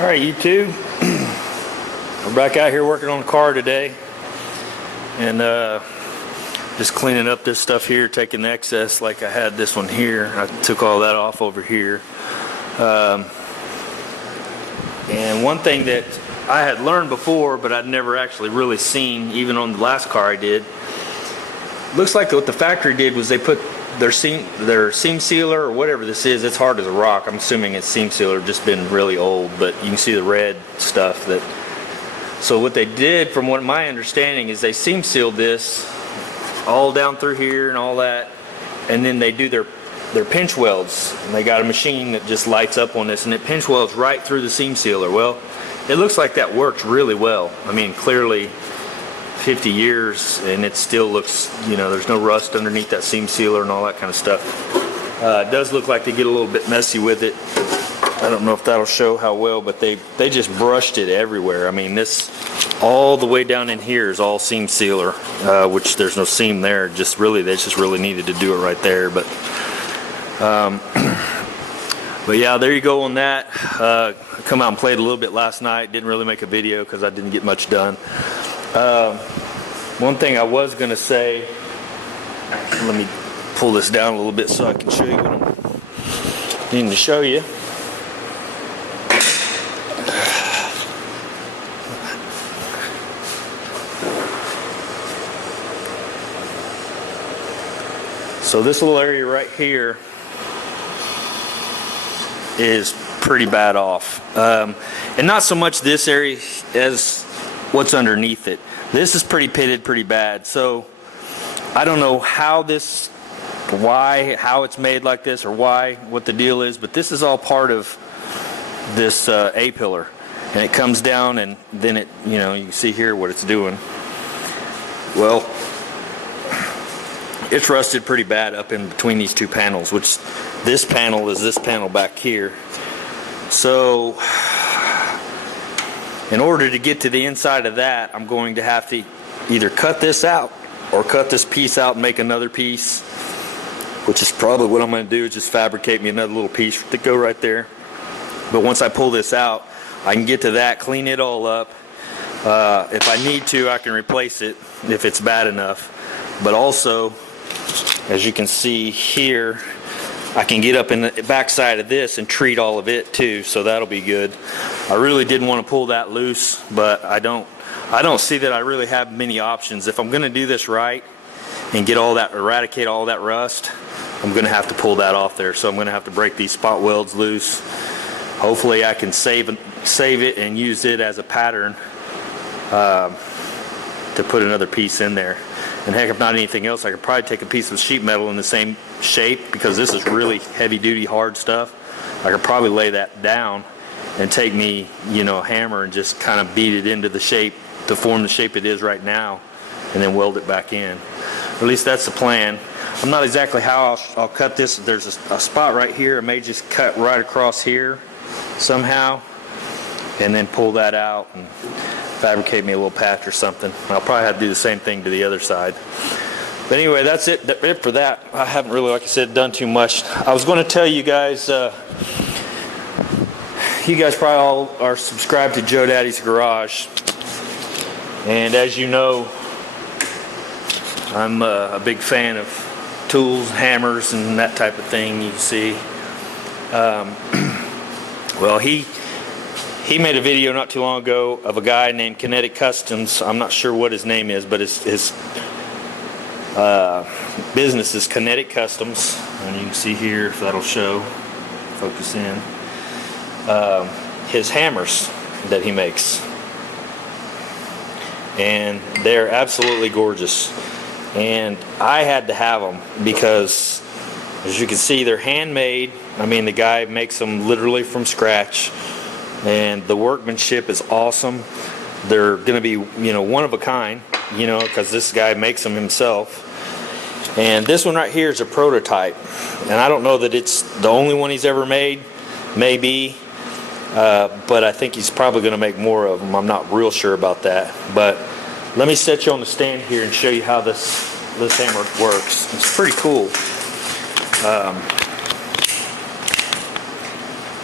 Alright YouTube, we're back out here working on the car today, and just cleaning up this stuff here, taking the excess. Like I had this one here, I took all that off over here. And one thing that I had learned before but I'd never actually really seen, even on the last car I did, looks like what the factory did was they put their seam sealer or whatever this is. It's hard as a rock. I'm assuming it's seam sealer, just been really old, but you can see the red stuff. So what they did, from what my understanding, is they seam sealed this all down through here and all that, and then they do their pinch welds, and they got a machine that just lights up on this and it pinch welds right through the seam sealer. Well, it looks like that works really well. I mean, clearly 50 years and it still looks, you know, there's no rust underneath that seam sealer and all that kind of stuff. It does look like they get a little bit messy with it. I don't know if that'll show how well, but they just brushed it everywhere. I mean, this all the way down in here is all seam sealer, which there's no seam there. They just really needed to do it right there. But yeah, there you go on that. I come out and played a little bit last night. Didn't really make a video because I didn't get much done. One thing I was going to say, let me pull this down a little bit so I can show you what I'm needing to show you. So this little area right here is pretty bad off, and not so much this area as what's underneath it. This is pretty pitted pretty bad. So I don't know how it's made like this, or what the deal is, but this is all part of this A-pillar, and it comes down, and then it, you know, you can see here what it's doing. Well, it's rusted pretty bad up in between these two panels, which this panel is this panel back here. So in order to get to the inside of that, I'm going to have to either cut this out or cut this piece out and make another piece, which is probably what I'm going to do, is just fabricate me another little piece to go right there. But once I pull this out, I can get to that, clean it all up. If I need to, I can replace it if it's bad enough. But also, as you can see here, I can get up in the backside of this and treat all of it too, so that'll be good. I really didn't want to pull that loose, but I don't see that I really have many options. If I'm going to do this right and eradicate all that rust, I'm going to have to pull that off there. So I'm going to have to break these spot welds loose. Hopefully I can save it and use it as a pattern to put another piece in there. And heck, if not anything else, I could probably take a piece of sheet metal in the same shape, because this is really heavy duty hard stuff. I could probably lay that down and take me, you know, a hammer and just kind of beat it into the shape to form the shape it is right now, and then weld it back in. Or at least that's the plan. I'm not exactly how I'll cut this. There's a spot right here. I may just cut right across here somehow and then pull that out and fabricate me a little patch or something. I'll probably have to do the same thing to the other side. But anyway, that's it for that. I haven't really, like I said, done too much. I was going to tell you guys, you guys probably all are subscribed to Joe Daddy's Garage, and as you know, I'm a big fan of tools, hammers, and that type of thing. You can see. Well, he made a video not too long ago of a guy named Kinetic Customs. I'm not sure what his name is, but his business is Kinetic Customs, and you can see here, if that'll show, focus in, his hammers that he makes, and they're absolutely gorgeous. And I had to have them because, as you can see, they're handmade. I mean, the guy makes them literally from scratch, and the workmanship is awesome. They're going to be, you know, one of a kind, you know, because this guy makes them himself. And this one right here is a prototype, and I don't know that it's the only one he's ever made, maybe, but I think he's probably going to make more of them. I'm not real sure about that, but let me set you on the stand here and show you how this hammer works. It's pretty cool.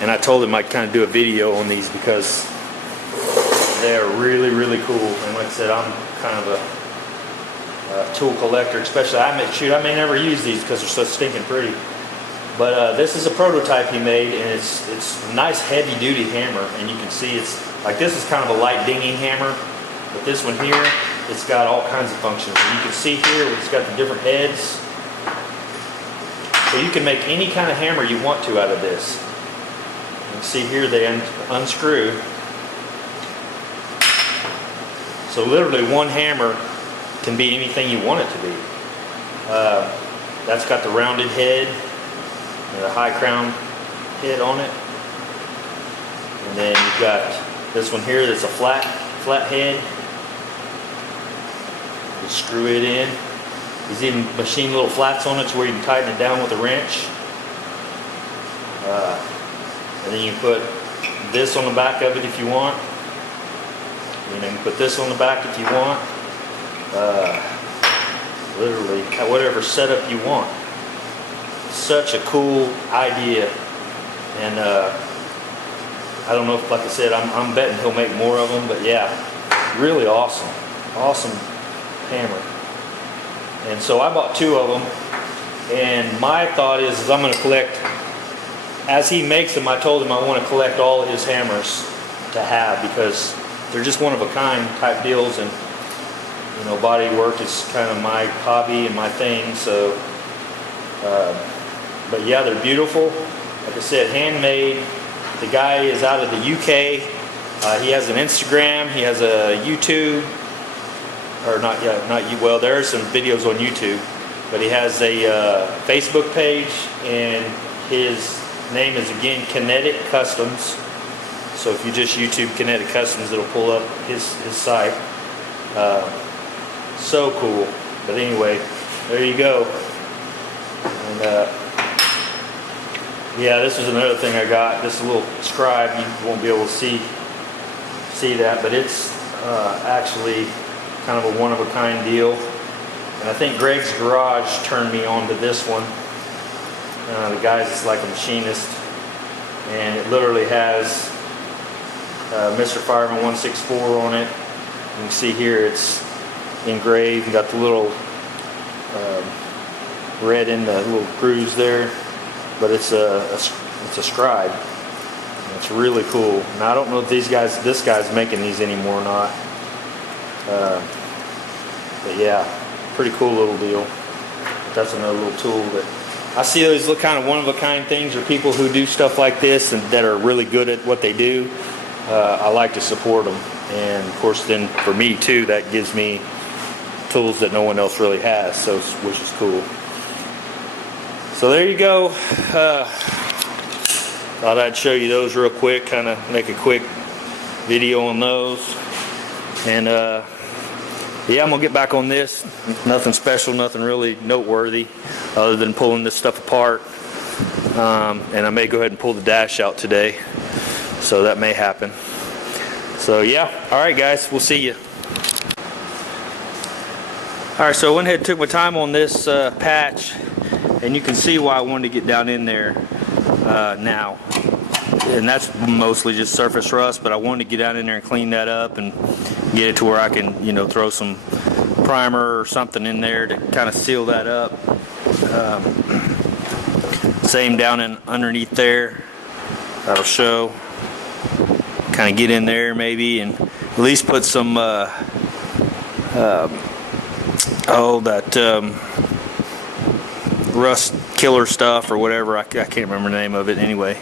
And I told him I'd kind of do a video on these because they're really, really cool. And like I said, I'm kind of a tool collector, especially I may never use these because they're so stinking pretty. But this is a prototype he made, and it's a nice heavy-duty hammer. And you can see it's like, this is kind of a light dinging hammer, but this one here, it's got all kinds of functions. And you can see here it's got the different heads. So you can make any kind of hammer you want to out of this. You can see here they unscrew. So literally one hammer can be anything you want it to be. That's got the rounded head and a high crown head on it. And then you've got this one here that's a flat head. You screw it in. There's even machined little flats on it to where you can tighten it down with a wrench. And then you can put this on the back of it if you want. And then you can put this on the back if you want. Literally, whatever setup you want. Such a cool idea. And I don't know if, like I said, I'm betting he'll make more of them, but yeah, really awesome. Awesome hammer. And so I bought 2 of them, and my thought is I'm going to collect, as he makes them, I told him I want to collect all of his hammers to have, because they're just one-of-a-kind type deals, and you know, body work is kind of my hobby and my thing. So but yeah, they're beautiful. Like I said, handmade. The guy is out of the UK. He has an Instagram, he has a YouTube, or not yet, well, there are some videos on YouTube, but he has a Facebook page, and his name is, again, Kinetic Customs. So if you just YouTube Kinetic Customs, it'll pull up his site. So cool. But anyway, there you go. And yeah, this was another thing I got. This little scribe, you won't be able to see that, but it's actually kind of a one-of-a-kind deal. And I think Greg's Garage turned me on to this one. The guy's just like a machinist, and it literally has Mr. Fireman 164 on it. You can see here it's engraved. You got the little red in the little grooves there, but it's a scribe. And it's really cool. Now I don't know if this guy's making these anymore or not. But yeah, pretty cool little deal. That's another little tool that I see. Those look kind of one-of-a-kind things, or people who do stuff like this and that are really good at what they do. I like to support them, and of course then for me too, that gives me tools that no one else really has, so which is cool. So there you go. Thought I'd show you those real quick, kind of make a quick video on those. And yeah, I'm gonna get back on this. Nothing special, nothing really noteworthy, other than pulling this stuff apart. And I may go ahead and pull the dash out today, so that may happen. So yeah, all right guys, we'll see you. All right, so I went ahead and took my time on this patch, and you can see why I wanted to get down in there now. And that's mostly just surface rust, but I wanted to get down in there and clean that up and get it to where I can, you know, throw some primer or something in there to kind of seal that up. Same down in underneath there. That'll show. Kind of get in there maybe and at least put some rust killer stuff or whatever. I can't remember the name of it anyway.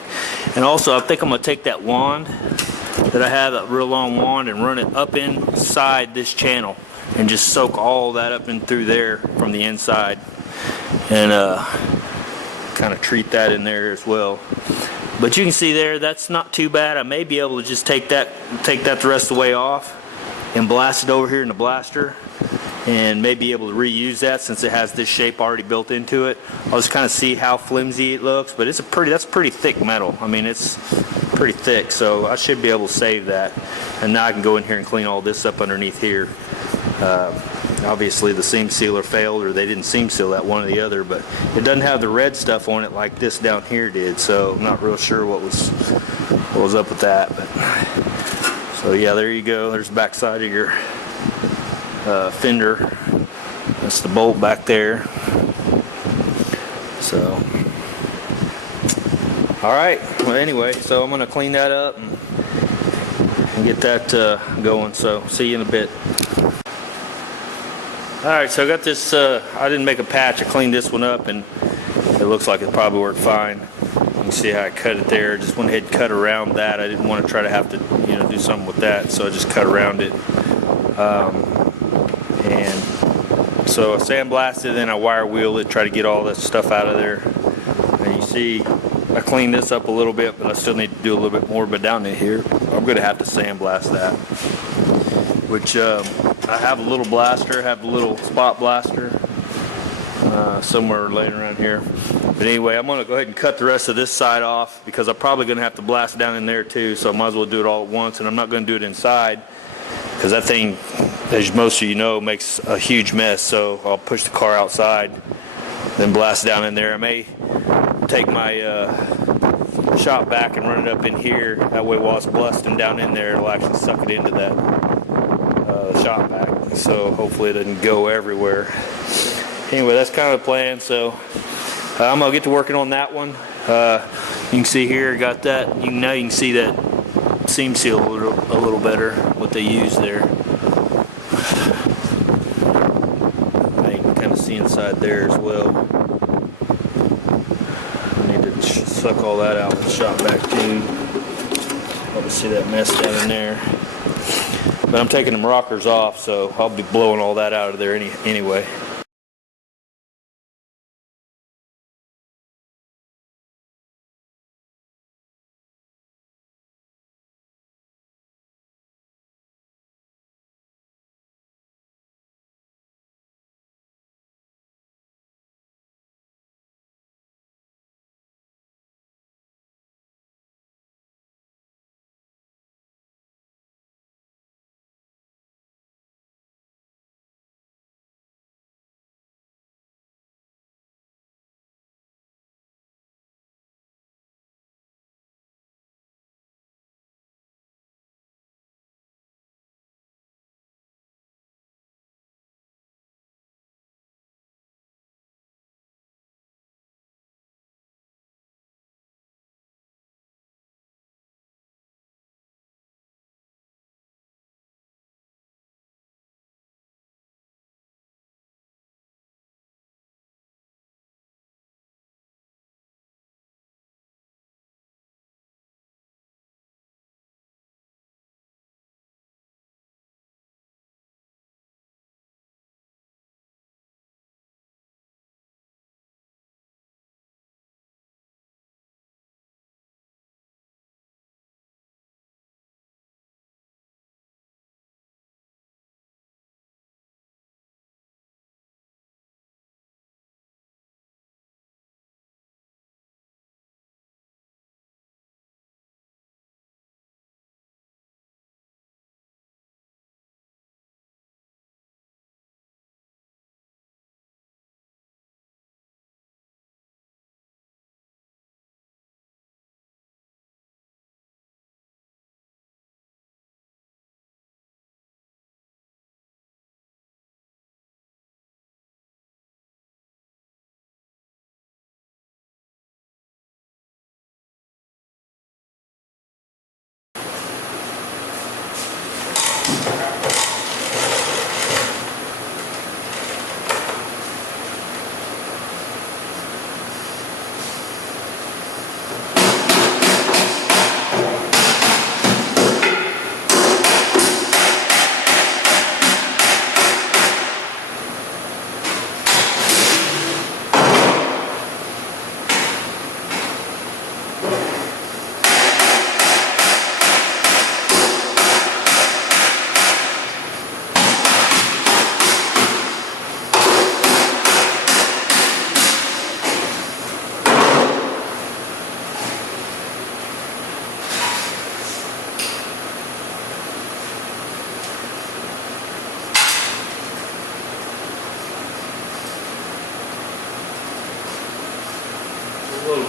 And also I think I'm going to take that wand that I have, that real long wand, and run it up inside this channel and just soak all that up in through there from the inside, and kind of treat that in there as well. But you can see there, that's not too bad. I may be able to just take that the rest of the way off and blast it over here in the blaster, and may be able to reuse that since it has this shape already built into it. I'll just kind of see how flimsy it looks, but that's pretty thick metal. I mean, it's pretty thick, so I should be able to save that. And now I can go in here and clean all this up underneath here. obviously the seam sealer failed, or they didn't seam seal that, one or the other, but it doesn't have the red stuff on it like this down here did, so I'm not real sure what was up with that. But so yeah, there you go. There's the back side of your fender. That's the bolt back there. So all right, well anyway, so I'm gonna clean that up and get that going, so see you in a bit. Alright, so I got this, I didn't make a patch, I cleaned this one up and it looks like it probably worked fine. You can see how I cut it there, just went ahead and cut around that. I didn't want to try to have to, do something with that, so I just cut around it. And so I sandblasted it, then I wire wheeled it, try to get all that stuff out of there. And you see, I cleaned this up a little bit, but I still need to do a little bit more. But down in here, I'm going to have to sandblast that, which I have a little blaster, have a little spot blaster somewhere laying around here. But anyway, I'm going to go ahead and cut the rest of this side off because I'm probably going to have to blast down in there too, so I might as well do it all at once. And I'm not going to do it inside because that thing, as most of you know, makes a huge mess. So I'll push the car outside, then blast down in there. I may take my shop back and run it up in here. That way while it's blasting down in there, it'll actually suck it into that shop vac, so hopefully it doesn't go everywhere. Anyway, that's kind of the plan, so I'm gonna get to working on that one. You can see here, got that. You can see that seam seal a little better, what they use there. You can kind of see inside there as well. I need to suck all that out with the shop vac too. Probably see that mess down in there. But I'm taking them rockers off, so I'll be blowing all that out of there anyway.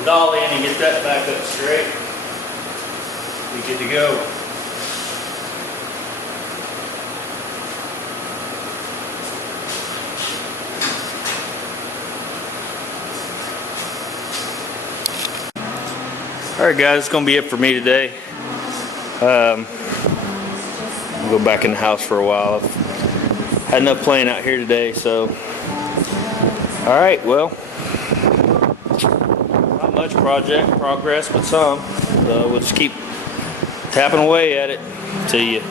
the dolly in and get that back up straight. Be good to go. Alright guys, it's going to be it for me today. I'll go back in the house for a while. I've had enough playing out here today, so. Alright, well, not much progress, but some. So we'll just keep tapping away at it till you